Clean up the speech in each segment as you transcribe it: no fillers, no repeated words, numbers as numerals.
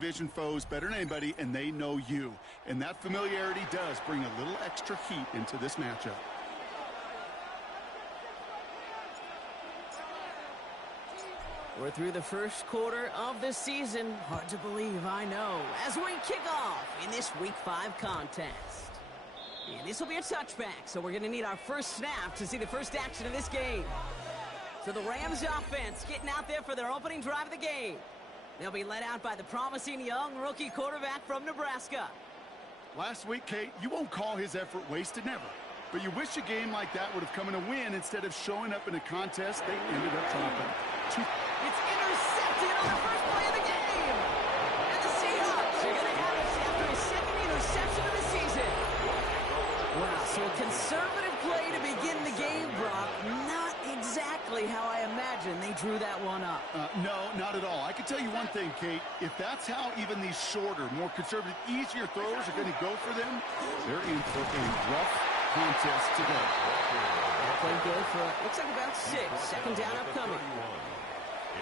Division foes better than anybody, and they know you. And that familiarity does bring a little extra heat into this matchup. We're through the first quarter of the season. Hard to believe, I know. As we kick off in this Week 5 contest. And this will be a touchback, so we're going to need our first snap to see the first action of this game. So the Rams offense getting out there for their opening drive of the game. They'll be led out by the promising young rookie quarterback from Nebraska. Last week, Kate, you won't call his effort wasted, never. But you wish a game like that would have come in a win instead of showing up in a contest they ended up dropping. It's intercepted on the first play of the game. And the Seahawks are going to have it after his second interception of the season. Wow, so a conservative play to begin the game, Brock. Not exactly how I imagined they drew that one up. No, not at all. I can tell you one thing, Kate. If that's how even these shorter, more conservative, easier throws are going to go for them, they're in for a rough contest to go. Play good for, looks like about 6. Second down upcoming.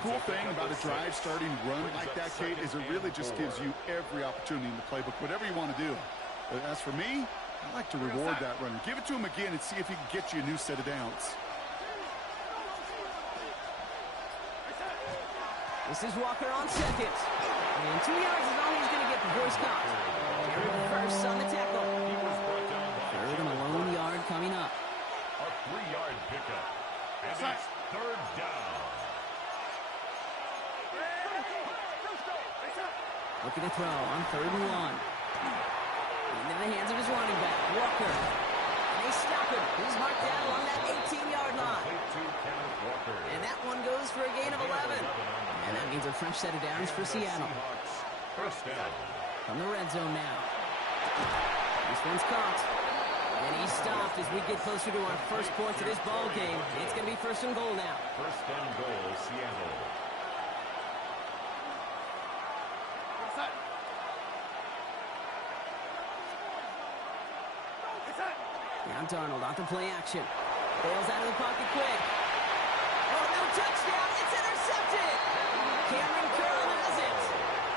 Cool thing about a drive starting run like that, Kate, is it really just gives you every opportunity in the playbook, whatever you want to do. But as for me, I like to reward that runner. Give it to him again and see if he can get you a new set of downs. This is Walker on second. And 2 yards is all he's going to get before he's caught. First on the tackle. Third and a lone yard coming up. A 3-yard pickup. And it's third down. Looking to throw on 3rd and 1. Into the hands of his running back, Walker. And they stop him. He's marked down along that 18-yard line. And that one goes for a gain of 11. And that means a fresh set of downs for Seattle. First down. From the red zone now. This one's caught. And he's stopped as we get closer to our first points of this ball game. It's going to be 1st and goal now. First down goal, Seattle. Now Darnold on the play action. Bails out of the pocket quick. Oh, no touchdown. It's intercepted. Cameron Curl has it.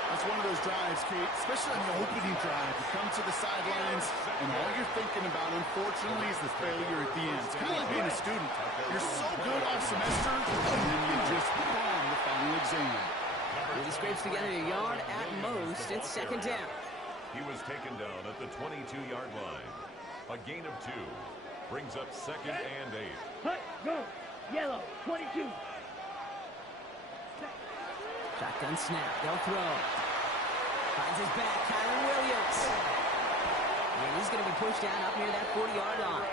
That's one of those drives, Kate, especially on the opening drive. You come to the sidelines, and all you're thinking about, unfortunately, is the failure at the end. It's kind of like being a student. You're so good all semester, and then you just bomb the final exam. He scrapes together a yard at most. It's 2nd down. He was taken down at the 22-yard line. A gain of 2. Brings up 2nd and 8. Hut, go. Yellow, 22. Shotgun snap. They'll throw. Finds his back. Kyron Williams. And he's going to be pushed down up near that 40-yard line.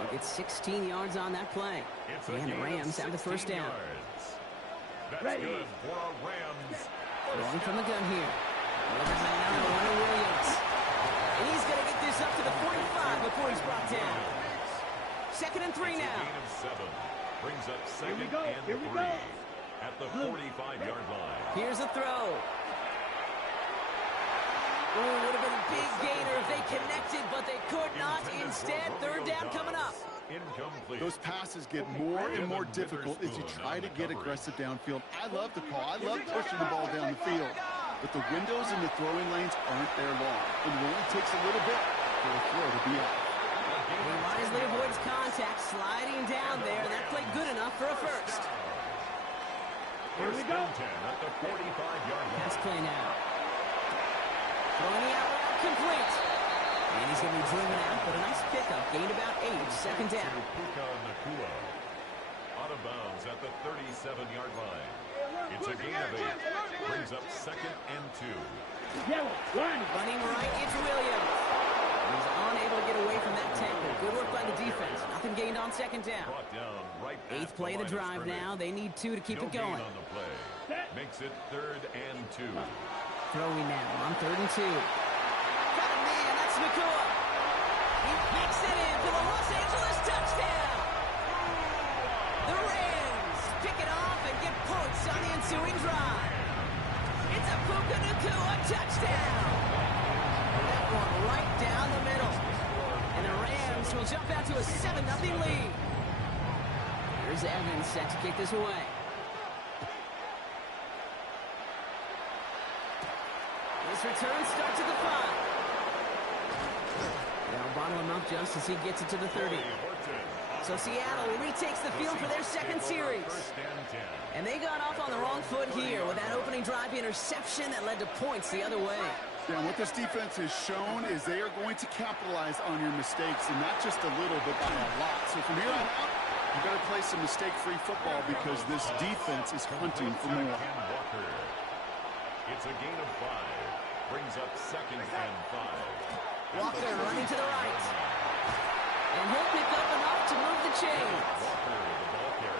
He'll get 16 yards on that play. And the Rams have the first down. That's good for a Rams. Rolling from the gun here. Delivers another one to Williams. And he's going to get this up to the 45 before he's brought down. 2nd and 3 now. Gain of 7. Brings up 2nd and 3 at the 45-yard line. Here's a throw. Oh, would have been a big gainer if they connected, but they could not. Instead, 3rd down coming up. Incomplete. Those passes get more and more difficult as you try to get aggressive downfield. I love the call. I love pushing the ball down the field. But the windows in the throwing lanes aren't there long. And it only takes a little bit for a throw to be out. He wisely avoids contact, sliding down there, and that played good enough for a first. Here we go. At the 45-yard line. Pass play now. Throwing the out route complete. And he's going to be driven out, but a nice pickup. Gained about 8, 2nd down. Out of bounds at the 37-yard line. It's a gain of 8. Brings up 2nd and 2. Yellow, one. Running right, it's Williams. He's unable to get away from that tackle. Good work by the defense. Nothing gained on 2nd down. Brought down right 8th play of the drive now. They need 2 to keep it going. On the play. Makes it 3rd and 2. Throwing now on 3rd and 2. Got a man, that's Nakua. He picks it in for the Los Angeles touchdown. The Rams pick it off and get points on the ensuing drive. It's a Puka Nakua touchdown. That one right down the middle. And the Rams will jump out to a 7-0 lead. Here's Evans set to kick this away. This return starts at the 5. They'll bottle him up just as he gets it to the 30. So Seattle retakes the field for their second series. And they got off on the wrong foot here with that opening drive interception that led to points the other way. Yeah, and what this defense has shown is they are going to capitalize on your mistakes, and not just a little, but by a lot. So from here on out, you better play some mistake-free football because this defense is hunting for more. It's a gain of 5. Brings up 2nd and 5. Walker running to the right. And he'll pick up enough to move the chains.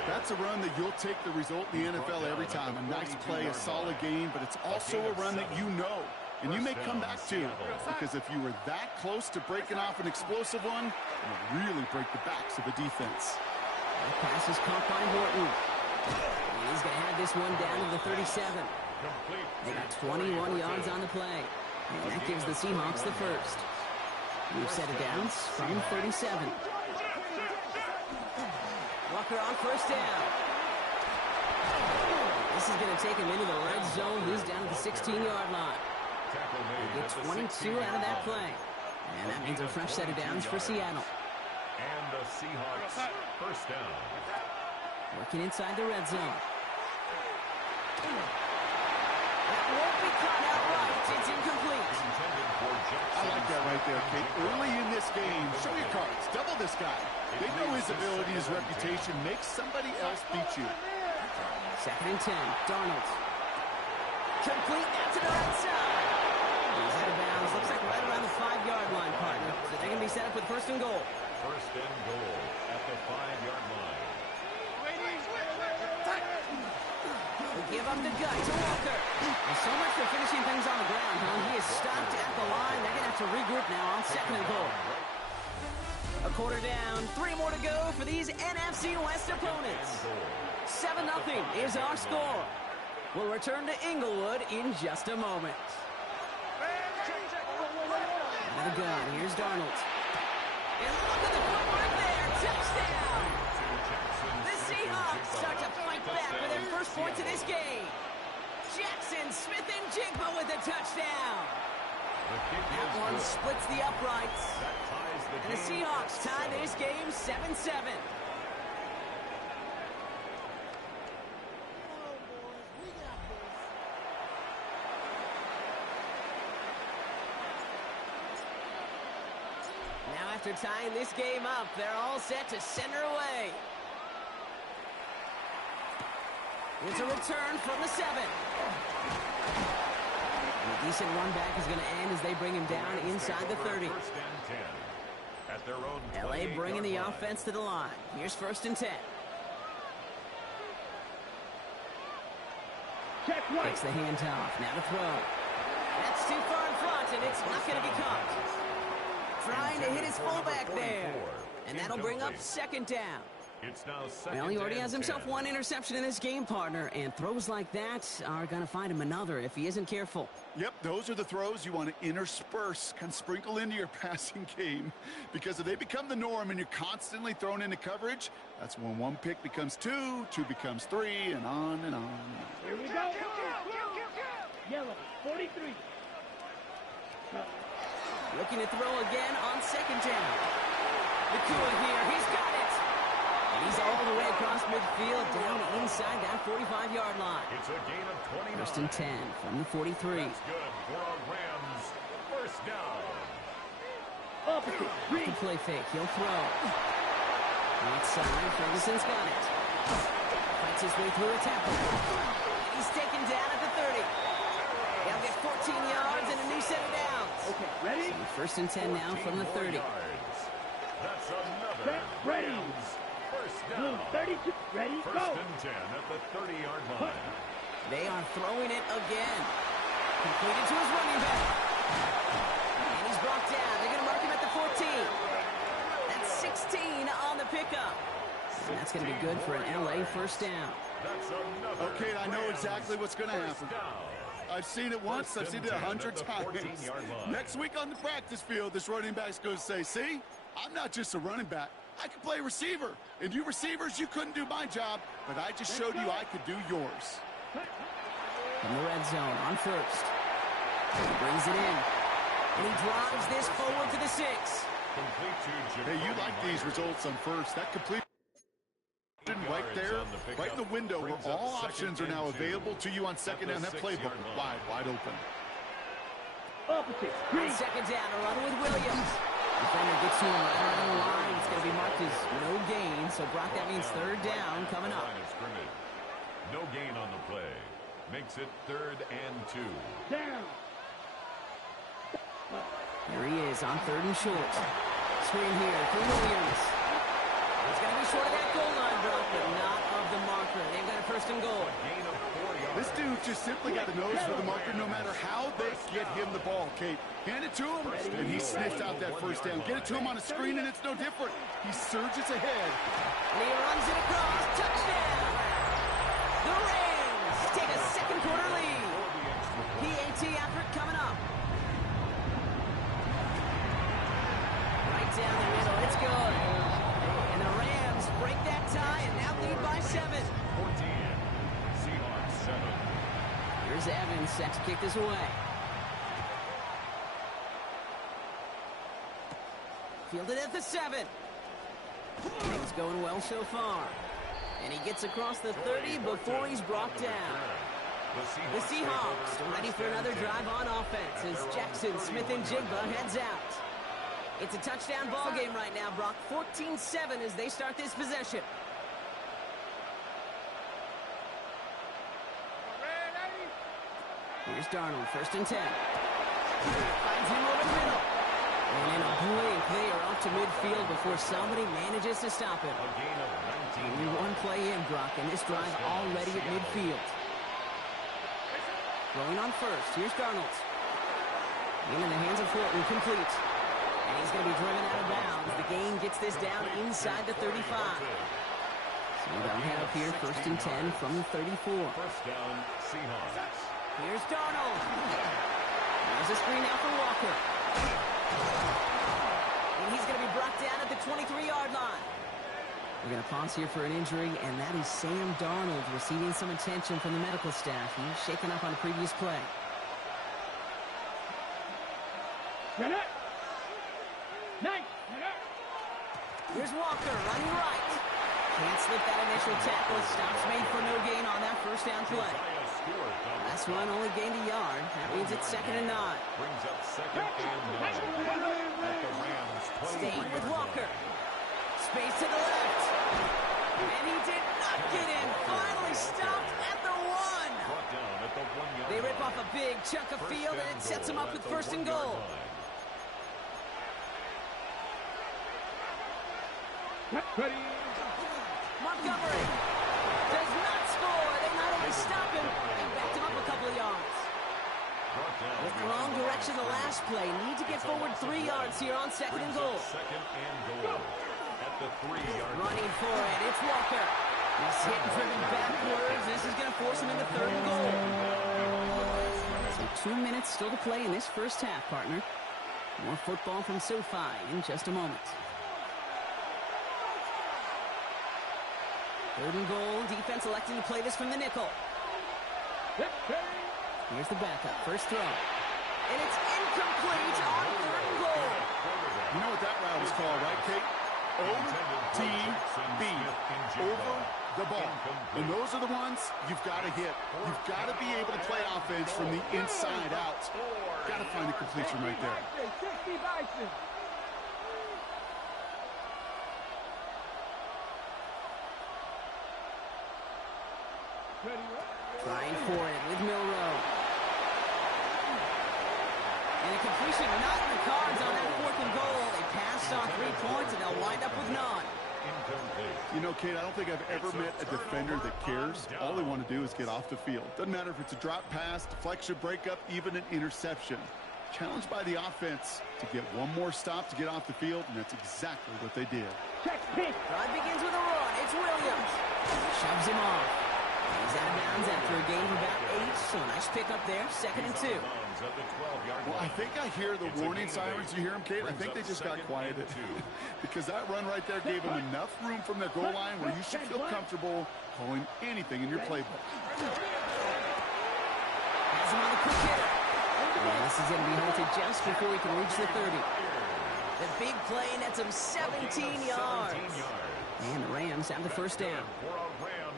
That's a run that you'll take the result in the NFL every time. A nice play, a solid game, but it's also a run that you know. And you may come back to, because if you were that close to breaking off an explosive one, it would really break the backs of the defense. The pass is caught by Horton. He's going to have this one down to the 37. They got 21 yards on the play. And that gives the Seahawks the first. We've set it down from 37. Walker on first down. This is going to take him into the red zone. He's down at the 16-yard line. They get 22 out of that play. And that means a fresh set of downs for Seattle. And the Seahawks first down. Working inside the red zone. That won't be caught outright. It's incomplete. I like that right there, Kate. Early in this game, show your cards. Double this guy. They know his ability, his reputation. Make somebody else beat you. 2nd and 10. Darnold. Complete out to the right side. He's out of bounds. Looks like right around the 5-yard line, partner. So they're going to be set up with 1st and goal. 1st and goal at the 5-yard line. They give up the gut to Walker. Well, so much for finishing things on the ground, huh? He is stopped at the line. They're going to have to regroup now on 2nd and goal. A quarter down. 3 more to go for these NFC West opponents. 7-0 is our score. We'll return to Inglewood in just a moment. Out of the gun. Here's Darnold. And look at the footwork there. Touchdown. The Seahawks start to fight back for their first points of this game. Jackson, Smith, and Jigba with a touchdown. That one splits the uprights. And the Seahawks tie this game 7-7. Now after tying this game up, they're all set to send her away. It's a return from the 7. A decent run back is going to end as they bring him down inside the 30. At their own LA bringing the offense to the line. Here's 1st and 10. Takes the handoff. Now to throw. That's too far in front, and it's not going to be caught. Trying to hit his fullback there. And that'll bring up 2nd down. It's now 2nd. Well, he already has himself 1 interception in this game, partner, and throws like that are going to find him another if he isn't careful. Yep, those are the throws you want to intersperse, kind of sprinkle into your passing game. Because if they become the norm and you're constantly thrown into coverage, that's when 1 pick becomes 2, 2 becomes 3, and on and on. Here we go. Yellow, 43. Looking to throw again on 2nd down. Nakua here, he's got it. And he's all the way across midfield, down inside that 45-yard line. It's a gain of 29. 1st and 10 from the 43. That's good for a Rams first down. Up, Off the play fake, he'll throw. Outside, Ferguson's got it. Fights his way through a tackle. And he's taken down at the 30. They'll get 14 yards and a new set of downs. Okay, ready? So 1st and 10 now from the 30. That's another Set, ready. Rams first Blue, down. 32. Ready, go. 1st and 10 at the 30-yard line. They are throwing it again. Completed to his running back. And he's brought down. They're going to mark him at the 14. That's 16 on the pickup. And that's going to be good for an LA first down. That's another Okay, I know exactly what's going to first happen. down. I've seen it once, I've seen it 100 times. 14-yard line. Next week on the practice field, this running back's going to say, see, I'm not just a running back. I can play receiver. And you receivers, you couldn't do my job, but I just showed you I could do yours. From the red zone on 1st. He brings it in. And he drives this forward to the 6. Hey, you like these results on first. That complete right there, right in the window where all options are now available to you on second down. That playbook wide open. Opposite. On second down, a run with Williams. Defender gets to him right around the line. It's going to be marked as no gain. So, Brock, that means third down coming up. No gain on the play. Makes it 3rd and 2. Down. Here he is on 3rd and short. Screen here for Williams. He's going to be short of that goal line, Brock, but not of the marker. They've got a 1st and goal. Gain of 4 yards. This dude just simply got a nose for the marker no matter how they get him the ball, Kate. Hand it to him, and he sniffs out that 1st down. Get it to him on a screen, and it's no different. He surges ahead. And he runs it across. Touchdown! The Rams take a 2nd quarter lead. PAT effort coming up. Right down the middle. It's good. And the Rams break that tie and now lead by 7. 14. Seahawks 7. Here's Evans set to kick this away. Fielded at the 7. Things going well so far. And he gets across the 30 before he's brought down. The Seahawks ready for another drive on offense as Jackson, Smith, and Jigba heads out. It's a touchdown ball game right now, Brock. 14-7 as they start this possession. Here's Darnold, 1st and 10. Finds him over the middle. And in a blink, they are up to midfield before somebody manages to stop him. A gain of 19. Only one play in, Brock, and this drive already at midfield. Going on 1st. Here's Darnold. In the hands of Fulton, complete. And he's going to be driven out of bounds. The gain gets this down inside the 35. So they'll head up here, 1st and 10 from the 34. 1st down, Seahawks. Here's Darnold. There's a screen now for Walker. And he's going to be brought down at the 23-yard line. We're going to pause here for an injury, and that is Sam Darnold receiving some attention from the medical staff. He was shaken up on a previous play. Here's Walker running right. Can't slip that initial tackle. Stops made for no gain on that 1st down play. Last one only gained a yard. That means it's 2nd and 9. Brings up 2nd and 9. At the Rams 20. Staying with Walker. Space to the left. And he did not get in. Finally stopped at the 1. Brought down at the 1-yard They rip line. off a big chunk of field, and it sets him up with 1st and goal. Montgomery does not score. They not only stop him, they backed him up a couple of yards. With the wrong direction the last play. Need to get forward 3 yards here on 2nd and goal. 2nd and goal. At the 3-yard line. Running for it. It's Walker. He's hit and driven backwards. This is going to force him into 3rd and goal. So 2 minutes still to play in this 1st half, partner. More football from SoFi in just a moment. 3rd and goal. Defense electing to play this from the nickel. Here's the backup. 1st throw. And it's incomplete on 3rd and goal. You know what that route was called, right, Kate? OTB. Over the ball. And those are the ones you've got to hit. You've got to be able to play offense from the inside out. Got to find the completion right there. Trying for it with Milrow. And a completion not in the cards on that 4th and goal. They passed on 3 points, and they'll wind up with none. You know, Kate, I don't think I've ever met a defender that cares. All they want to do is get off the field. Doesn't matter if it's a drop pass, deflection, breakup, even an interception. Challenged by the offense to get one more stop to get off the field, and that's exactly what they did. Drive begins with a run. It's Williams. Shoves him off. He's out of bounds after a gain of about 8, so a nice pickup there, 2nd and 2. Well, I think I hear the warning sirens. You hear them, Kate? I think they just got quieted. Because that run right there gave them enough room from their goal line where you should feel comfortable calling anything in your playbook. Has him on the quick hitter. And this is going to be halted just before he can reach the 30. The big play nets him 17 yards. And the Rams have the first down.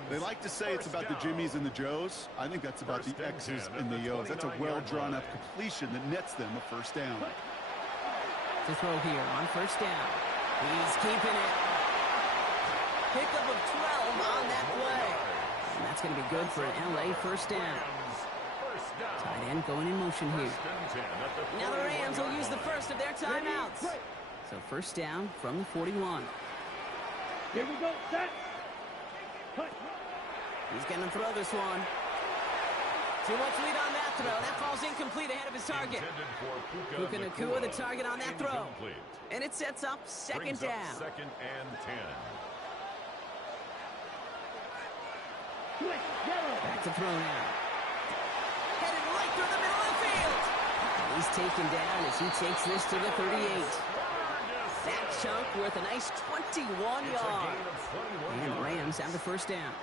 They like to say it's about the Jimmies and the Joes. I think that's about the X's and the O's. That's a well-drawn-up completion that nets them a first down. To throw here on first down. He's keeping it. Pickup of 12 on that play. And that's going to be good for an LA first down. Tight end going in motion here. Now the Rams will use the first of their timeouts. So first down from the 41. Here we go, set. Cut. He's going to throw this one. Too much lead on that throw. That falls incomplete ahead of his target. Puka Nacua, the target on that throw. And it sets up second down. Second and 10. Back to throw now. Headed right through the middle of the field. He's taken down as he takes this to the 38. That chunk worth a nice 21 yards. And the Rams have the first down.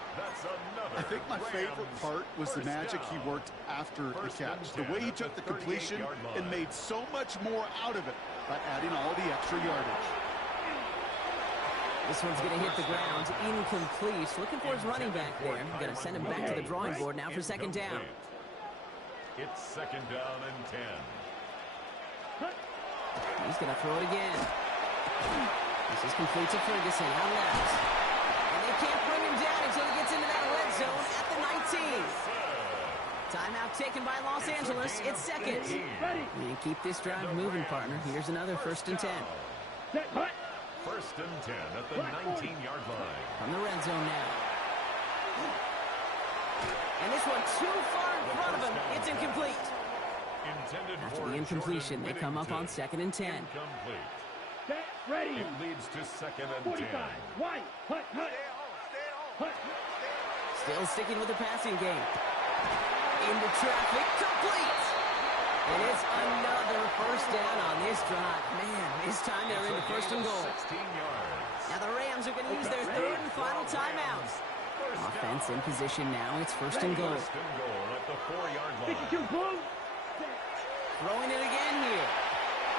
I think my favorite part was the magic he worked after the catch. The way he took the completion and made so much more out of it by adding all the extra yardage. This one's going to hit the ground. Incomplete. Looking for his running back there. Going to send him back to the drawing board now for second down. It's second down and 10. He's going to throw it again. This is complete to Ferguson out left. And they can't bring him down until he gets into that red zone at the 19. Timeout taken by Los Angeles. It's second. And keep this drive moving, partner. Here's another first and 10. First and 10 at the 19-yard line. From the red zone now. And this one too far in front of him. It's incomplete. After the incompletion, they come up on second and 10. Incomplete. Ready. It leads to second and 10. 45. White. Hut. Still sticking with the passing game. Into traffic. Complete. And it's another first down on this drive. Man, this time they're into first and goal. 16 yards. Now the Rams are going to use their third and final timeout. Offense in position now. It's first and goal. First and goal at the 4-yard line. 52 blue. Throwing it again here.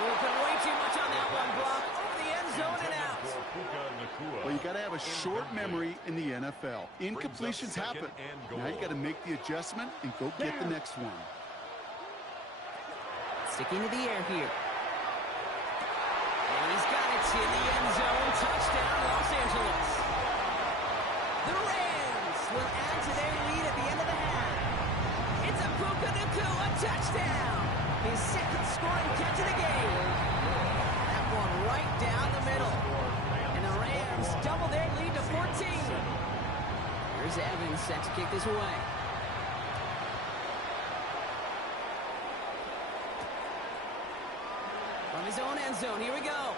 We'll put way too much on that one, Brock. Over the end zone and out. Well, you got to have a short memory in the NFL. Incompletions happen. Now you got to make the adjustment and go get the next one. Sticking to the air here. And he's got it in the end zone. Touchdown, Los Angeles. The Rams will add to their lead at the end of the half. It's a Puka Nacua touchdown. His second scoring catch of the game. That one right down the middle. And the Rams double their lead to 14. Here's Evans set to kick this away. From his own end zone, here we go.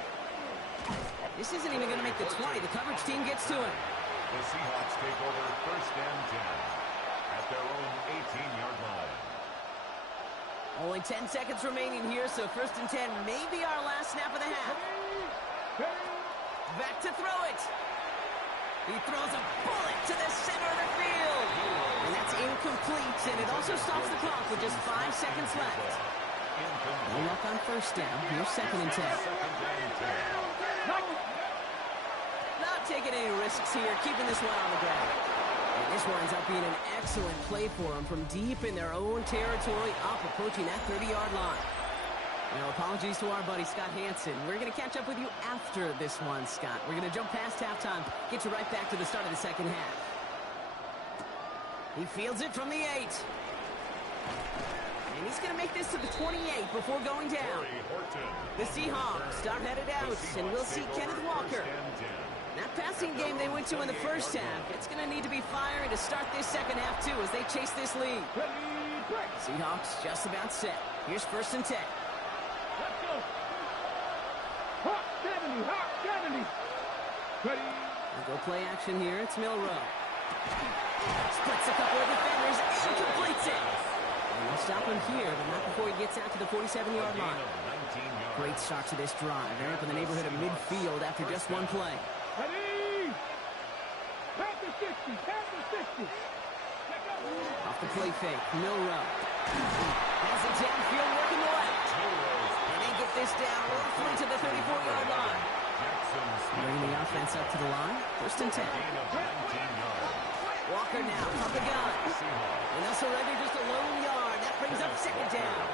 This isn't even going to make the 20. The coverage team gets to him. The Seahawks take over first and 10 at their own 18-yard line. Only 10 seconds remaining here, so first and 10 may be our last snap of the half. Back to throw it. He throws a bullet to the center of the field. And that's incomplete, and it also stops the clock with just 5 seconds left. No luck on first down. Here's second and 10. Not taking any risks here, keeping this one on the ground. And this one ends up being an excellent play for them from deep in their own territory, up approaching that 30-yard line. Now, apologies to our buddy Scott Hansen. We're going to catch up with you after this one, Scott. We're going to jump past halftime, get you right back to the start of the second half. He fields it from the 8. And he's going to make this to the 28 before going down. The Seahawks start headed out, and we'll see Kenneth Walker. That passing game they went to in the first half, it's going to need to be fiery to start this second half, too, as they chase this lead. Seahawks just about set. Here's first and 10. Let's go. Hot 70. Hot 70. Ready. We'll go play action here. It's Milrow. Splits a couple of defenders and completes it. And we'll stop him here, but not before he gets out to the 47-yard line. Great start to this drive. They're up in the neighborhood of midfield after just one play. Ready. Pass the 60. Pass the 60. Off the play fake, Milrow. Has it downfield, working the left. And they get this down roughly to the 34-yard line. Bringing the offense up to the line. First and 10. Walker now, pump the gun. And they'll surrender just a lone yard. That brings up second down.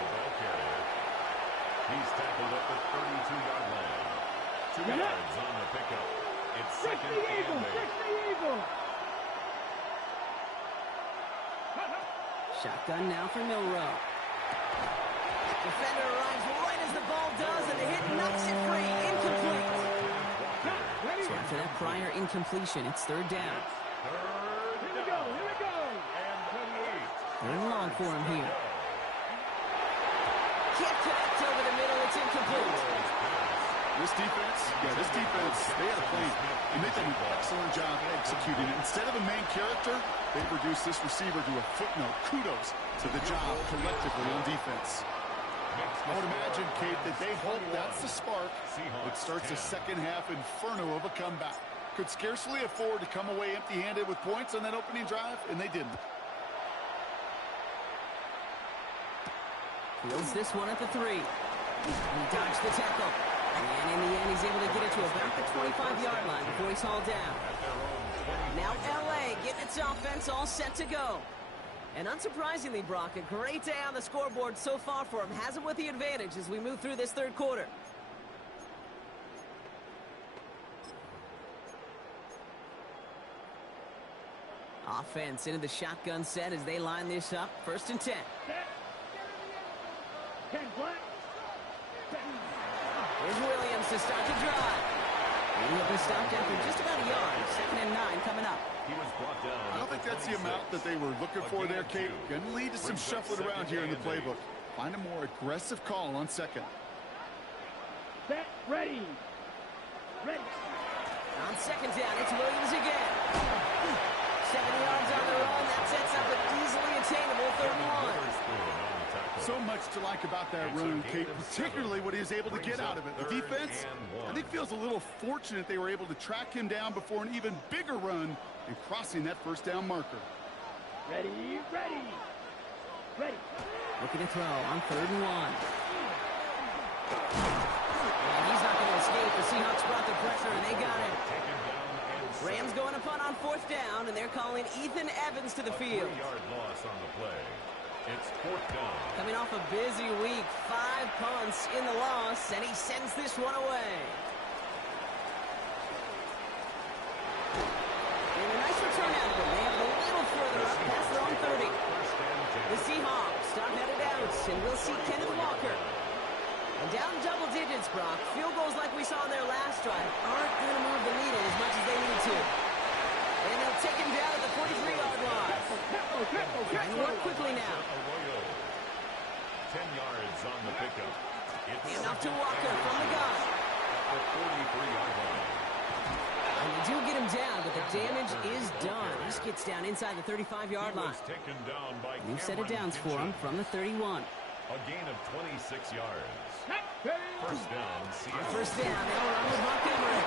He's tackled at the 32-yard line. 2 yards on the pickup. It's second and 8. Shotgun now for Milrow. Defender arrives right as the ball does, and the hit knocks it free. Incomplete. So after that prior incompletion, it's third down. Here we go. And 28. Third and long for him here. Can't connect over the middle. It's incomplete. This defense, they had a plan. And they did an excellent job executing it. Instead of a main character, they reduced this receiver to a footnote. Kudos to the job collectively on defense. I would imagine, Kate, that they hope that's the spark that starts a second-half inferno of a comeback. Could scarcely afford to come away empty-handed with points on that opening drive, and they didn't. Fields this one at the 3. He dodged the tackle. And in the end, he's able to get it to about the 25-yard line before he's hauled down. Now L.A. getting its offense all set to go. And unsurprisingly, Brock, a great day on the scoreboard so far for him. Has him with the advantage as we move through this third quarter. Offense into the shotgun set as they line this up. First and 10. 10 black. Here's Williams to start the drive. And he'll be stopped after just about a yard. Second and 9 coming up. He was brought down. I don't think that's the amount that they were looking for there, Kate. Going to lead to some shuffling around here in the playbook. Find a more aggressive call on second. Set, ready. On second down, it's Williams again. 7 yards on the run. That sets up an easily attainable third and 1. So much to like about that run, Kate, particularly what he was able to get out of it. The defense, I think, feels a little fortunate they were able to track him down before an even bigger run and crossing that first down marker. Ready. Looking to throw on third and 1. And he's not going to escape. The Seahawks brought the pressure, and they got him. Rams going to punt on fourth down, and they're calling Ethan Evans to the field. 3-yard loss on the play. It's fourth down. Coming off a busy week, 5 punts in the loss, and he sends this one away. And a nice return out of it. They have it a little further up past their own 30. The Seahawks start headed out, and we'll see Kenneth Walker. And down double digits, Brock. Field goals like we saw in their last drive aren't going to move the needle as much as they need to. And they'll take him down at the 43-yard line. Trying to work quickly now. 10 yards on the pickup. Hand off to Walker from the gun. The 43-yard line. And they do get him down, but the damage is done. This gets down inside the 35-yard line. Taken down by New set of downs for him from the 31. A gain of 26 yards. First down, Seattle. First down, they'll run with Montgomery.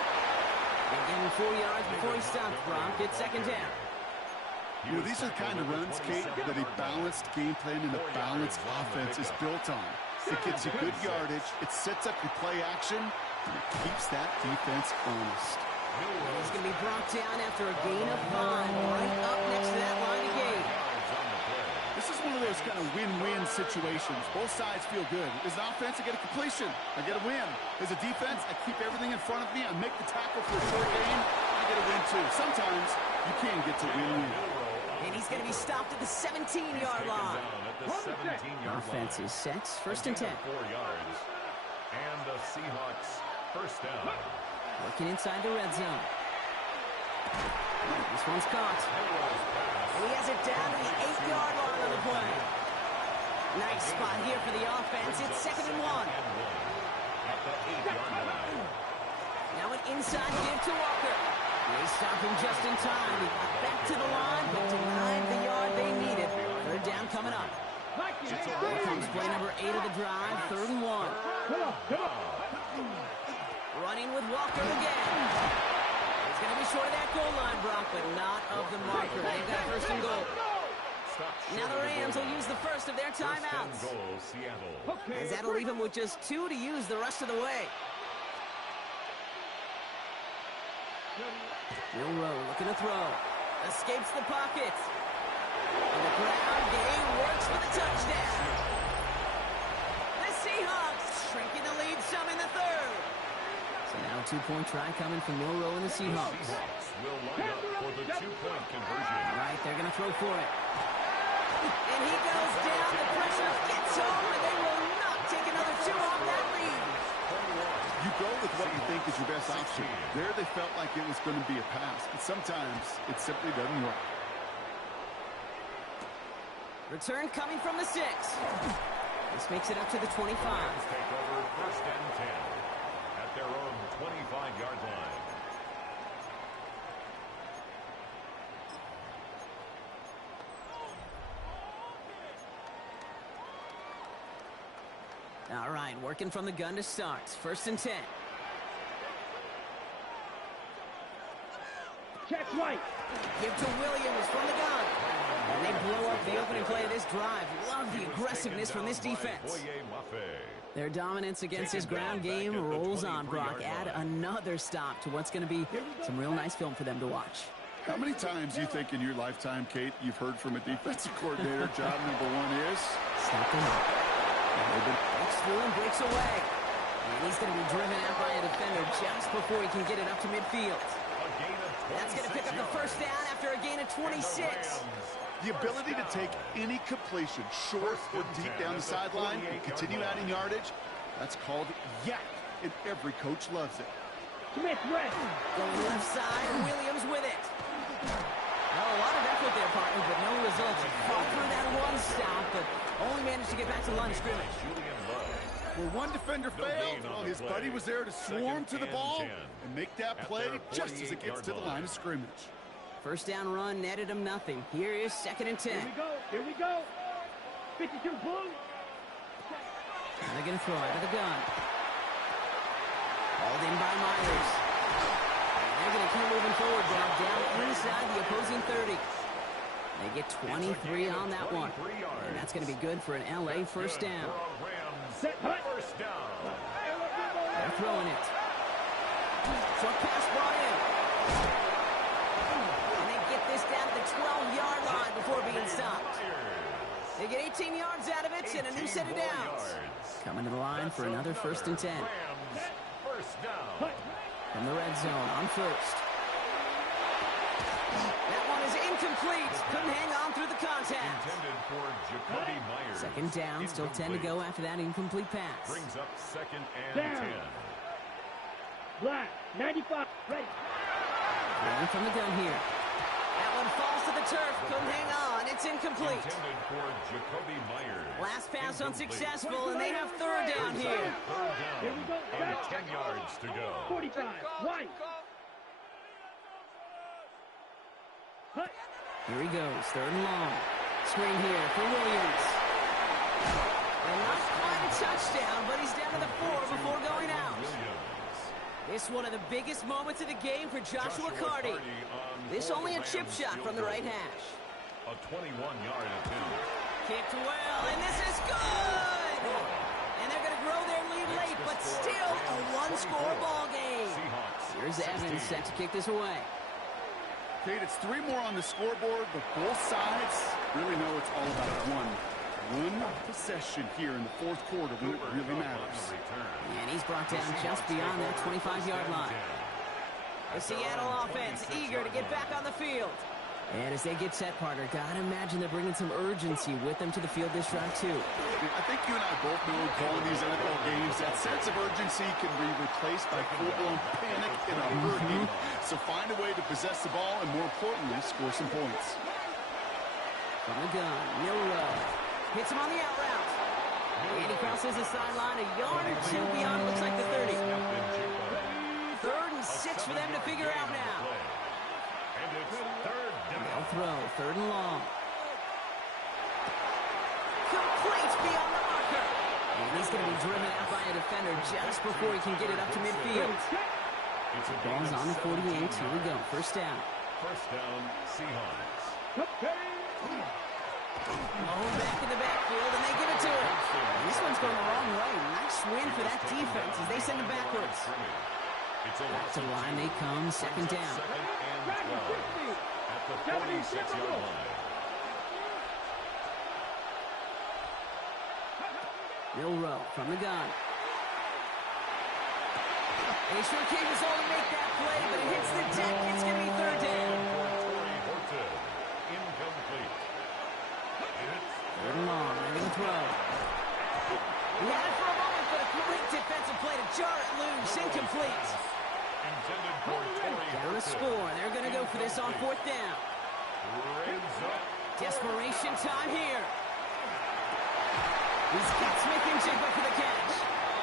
They give him 4 yards before he stops, Brock. It's second down. You know, these are the kind of runs, Kate, that a balanced game plan and a balanced offense is built on. It gets you good yardage, it sets up your play action, and it keeps that defense honest. He's going to be brought down after a gain of 5, right up next to that line of gate. This is one of those kind of win-win situations. Both sides feel good. As an offense, I get a completion. I get a win. As a defense, I keep everything in front of me. I make the tackle for a short gain. I get a win, too. Sometimes you can get to win-win. And he's going to be stopped at the 17-yard line. Offense is set. First and 10. 4 yards. And the Seahawks first down. Working inside the red zone. This one's caught. And he has it down to the 8-yard line on the play. Nice spot here for the offense. It's second and 1. At the 8-yard line. Now an inside give to Walker. They stop him just in time. He got back to the line, but denied the yard they needed. Third down coming up. Here comes play number 8 of the drive. Third and 1. Running with Walker again. He's going to be short of that goal line, Brock, but not of the marker. They've got first and goal. Now the Rams will use the first of their their timeouts. First and goal, Seattle. Okay. As that'll leave him with just 2 to use the rest of the way. Milroe looking to throw. Escapes the pocket. On the ground, game works for the touchdown. The Seahawks shrinking the lead some in the third. So now a 2-point try coming from Milroe and the Seahawks. Seahawks will line up for the 2-point conversion. All right, they're going to throw for it. And he goes down. The pressure gets home, and they will not take another 2 off that lead. You go with what you think is your best option. There they felt like it was going to be a pass, but sometimes it simply doesn't work. Return coming from the 6. This makes it up to the 25. Rams take over first and 10 at their own 25-yard line. All right, working from the gun to start. First and 10. Check right. Give to Williams from the gun. And they blow up the opening play of this drive. Love the aggressiveness from this defense. Their dominance against this ground game rolls on, Brock. Add another stop to what's going to be some real nice film for them to watch. How many times do you think in your lifetime, Kate, you've heard from a defensive coordinator, job number 1 is? Stop them up. Breaks through and breaks away. And he's going to be driven out by a defender just before he can get it up to midfield. That's going to pick up the first down after a gain of 26. The ability to take any completion, short or deep down the sideline, and continue adding yardage, that's called yak, and every coach loves it. Smith red. Going left side, Williams with it. Oh, a lot of effort there, partner, but no results. Fought through that one stop, but only managed to get back to the line of scrimmage. Where one defender failed, well, his buddy was there to swarm to the ball and make that play just as it gets to the line of scrimmage. First down run netted him nothing. Here is second and 10. Here we go. Here we go. 52 blue. And they're going to throw out of the gun. Hauled in by Myers. And they're going to keep moving forward down inside the opposing 30. They get 23 on that one. And that's going to be good for an LA first down. First down. They're throwing it. Short pass brought in. And they get this down to the 12-yard line before being stopped. They get 18 yards out of it and a new set of downs. Coming to the line for another first and 10. First down. From the red zone on first. That one is incomplete. Couldn't hang on through the contact. Intended for Jacoby Myers. Second down, still 10 to go after that incomplete pass. Brings up second and Down. 10. Black. 95. Ready. Running from the gun here. That one falls to the turf. Couldn't hang on. It's incomplete. Intended for Jacoby Myers. Last pass Incomplete. unsuccessful, and they have third down here. Third Here we go. down and 10 yards to go. 45. White. Hut. Here he goes, third and long. Screen here for Williams. And not quite a touchdown, but he's down to the 4 before going out. This one of the biggest moments of the game for Joshua Carty. This only a chip shot from the right hash. A 21-yard attempt. Kicked well, and this is good! And they're going to grow their lead late, but still a one-score ball game. Here's Evans set to kick this away. Kate, it's 3 more on the scoreboard, but both sides really know it's all about one possession here in the fourth quarter when it really matters. And he's brought down just beyond that 25-yard line. The Seattle offense eager to get back on the field. And as they get set, partner, gotta imagine they're bringing some urgency with them to the field this drive, too. I think you and I both know in calling these NFL games, that sense of urgency can be replaced by full-blown panic in a hurry. So find a way to possess the ball and, more importantly, score some points. From the gun, Milroe hits him on the out route. And he crosses the sideline a yard or 2 beyond, looks like the 30. Third and 6 for them to figure out now. And it's third down. They'll throw, third and long. Complete beyond the marker. And he's going to be driven out by a defender just before he can get it up to midfield. It's a Ball's on the 48. Here we go. First down. First down, Seahawks. Okay. Oh, back in the backfield, and they give it to him. This one's going the wrong way. Nice win for that defense as they send it backwards. Back to the line they come, second down. Second and 12 at the 46-yard line. Milrow from the gun. They sure came his all to make that play, but it hits the deck. It's going to be third down. Incomplete. Third and long, ready to throw. He had it for a moment, but a great defensive play to jar it loose. Incomplete. Intended for Down to score. They're going to go for this on fourth down. Desperation time here. He's got Smith-Njigba for the catch.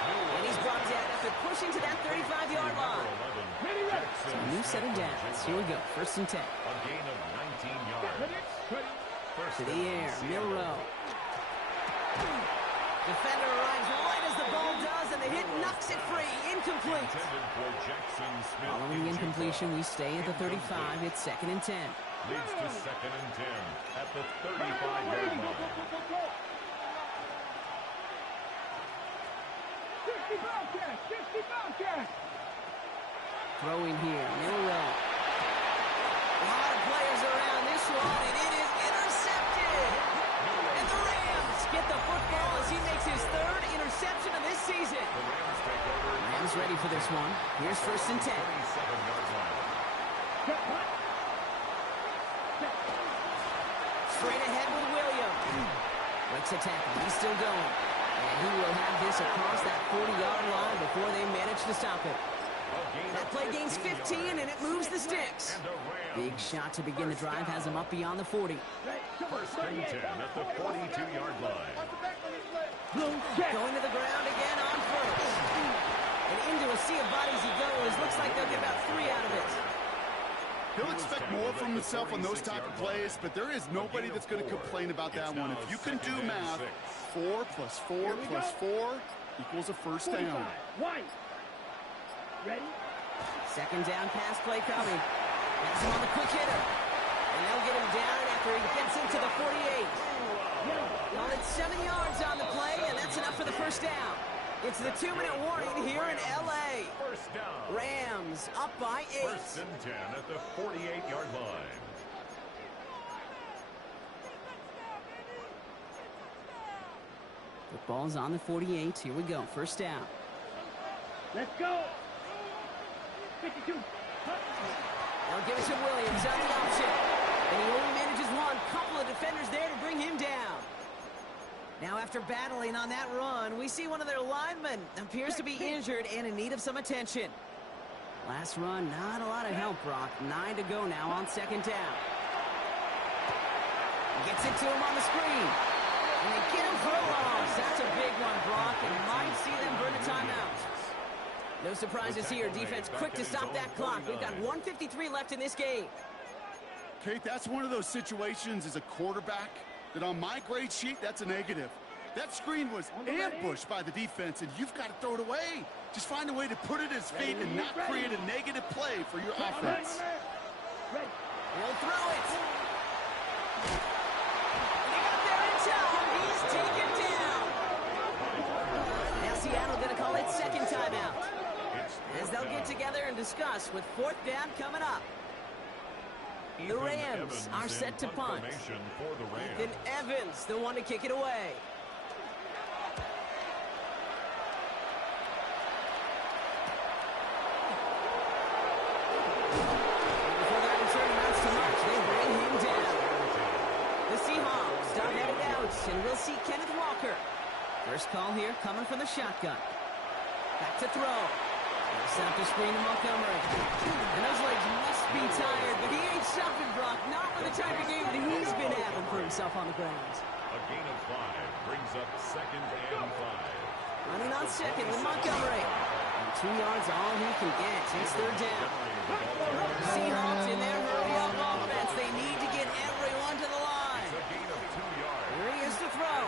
And he's brought down after pushing to that 35-yard line. So a new set of downs. Here we go. First and 10. A gain of 19 yards. To the air. Milrow. Defender arrives right as the ball does, and the hit knocks it free. Incomplete. Following the incompletion, we stay at the 35. It's second and 10. Leads to second and 10 at the 35-yard line. Throwing here, Milrow. A lot of players around this one, and it is intercepted. And the Rams get the football as he makes his third interception of this season. Rams ready for this one. Here's first and 10. Straight ahead with William. Breaks a tackle. He's still going. And he will have this across that 40-yard line before they manage to stop it. That play gains 15, and it moves the sticks. Big shot to begin the drive has him up beyond the 40. First and 10 at the 42-yard line. Going to the ground again on first. And into a sea of bodies he goes. Looks like they'll get about 3 out of it. He'll expect more from himself on those type of plays, but there is nobody that's going to complain about that one. If you can do math, 4 plus 4 plus 4 equals a first down. Ready? Second down pass play coming. That's him on the quick hitter. And they'll get him down after he gets into the 48. Well, it's 7 yards on the play, and that's enough for the first down. It's the 2-minute warning here in L.A. First down. Rams up by 8. First and 10 at the 48-yard line. Football's on the 48. Here we go. First down. Let's go. 52. They'll give it to Williams on the option. And he only manages one. Couple of defenders there to bring him down. Now, after battling on that run, we see one of their linemen appears to be injured and in need of some attention. Last run, not a lot of help, Brock. 9 to go now on second down. Gets it to him on the screen. And they get him for a loss. That's a big one, Brock, and might see them burn a timeout. No surprises here. Defense quick to stop that clock. We've got 1:53 left in this game. Kate, that's one of those situations as a quarterback that on my grade sheet, that's a negative. That screen was ambushed by the defense, and you've got to throw it away. Just find a way to put it at his feet and not create a negative play for your offense. He'll throw it. And he got there in time. He's taken down. Now Seattle going to call it second timeout, as they'll get together and discuss with fourth down coming up. The Rams are set to punt. Ethan Evans, the one to kick it away. Before that return amounts to much, they bring him down. The Seahawks start headed out, and we'll see Kenneth Walker. First call here coming from the shotgun. Back to throw. Set up the screen to Montgomery. And those legs must be tired, but he ain't stopping, Brock. Not with the type of game that he's been having for himself on the ground. A gain of 5 brings up second and 5. Running on second with Montgomery. And 2 yards all he can get. It's third down. Seahawks in their hurry-up offense. They need to get everyone to the line. A gain of 2 yards. Here he is to throw.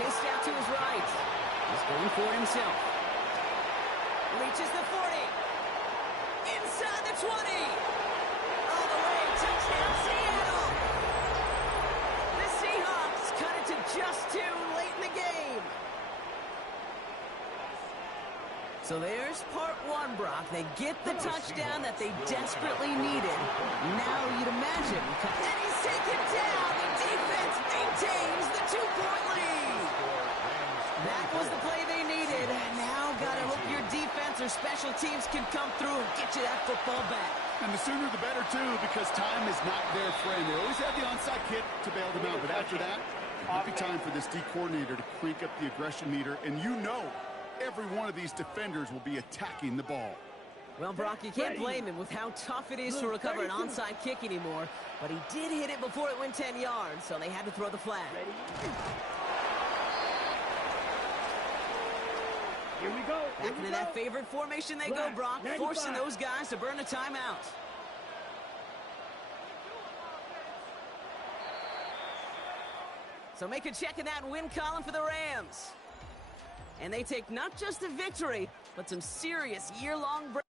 Chased out to his right. He's going for it himself. Reaches the 40. Inside the 20. All the way. Touchdown, Seattle. The Seahawks cut it to So there's part one, Brock. They get the touchdown that they desperately needed. Now you'd imagine. And he's taken down. The defense maintains the 2-point lead. That was the play they needed. Now gotta hope your defense or special teams can come through and get you that football back. And the sooner the better, too, because time is not their friend. They always have the onside kick to bail them out, but after that, it might be time for this D coordinator to crank up the aggression meter, and you know every one of these defenders will be attacking the ball. Well, Brock, you can't blame him with how tough it is to recover an onside kick anymore, but he did hit it before it went 10 yards, so they had to throw the flag. Here we go. Back into that favorite formation they go, Brock, forcing those guys to burn a timeout. So make a check in that win column for the Rams. And they take not just a victory, but some serious year-long break.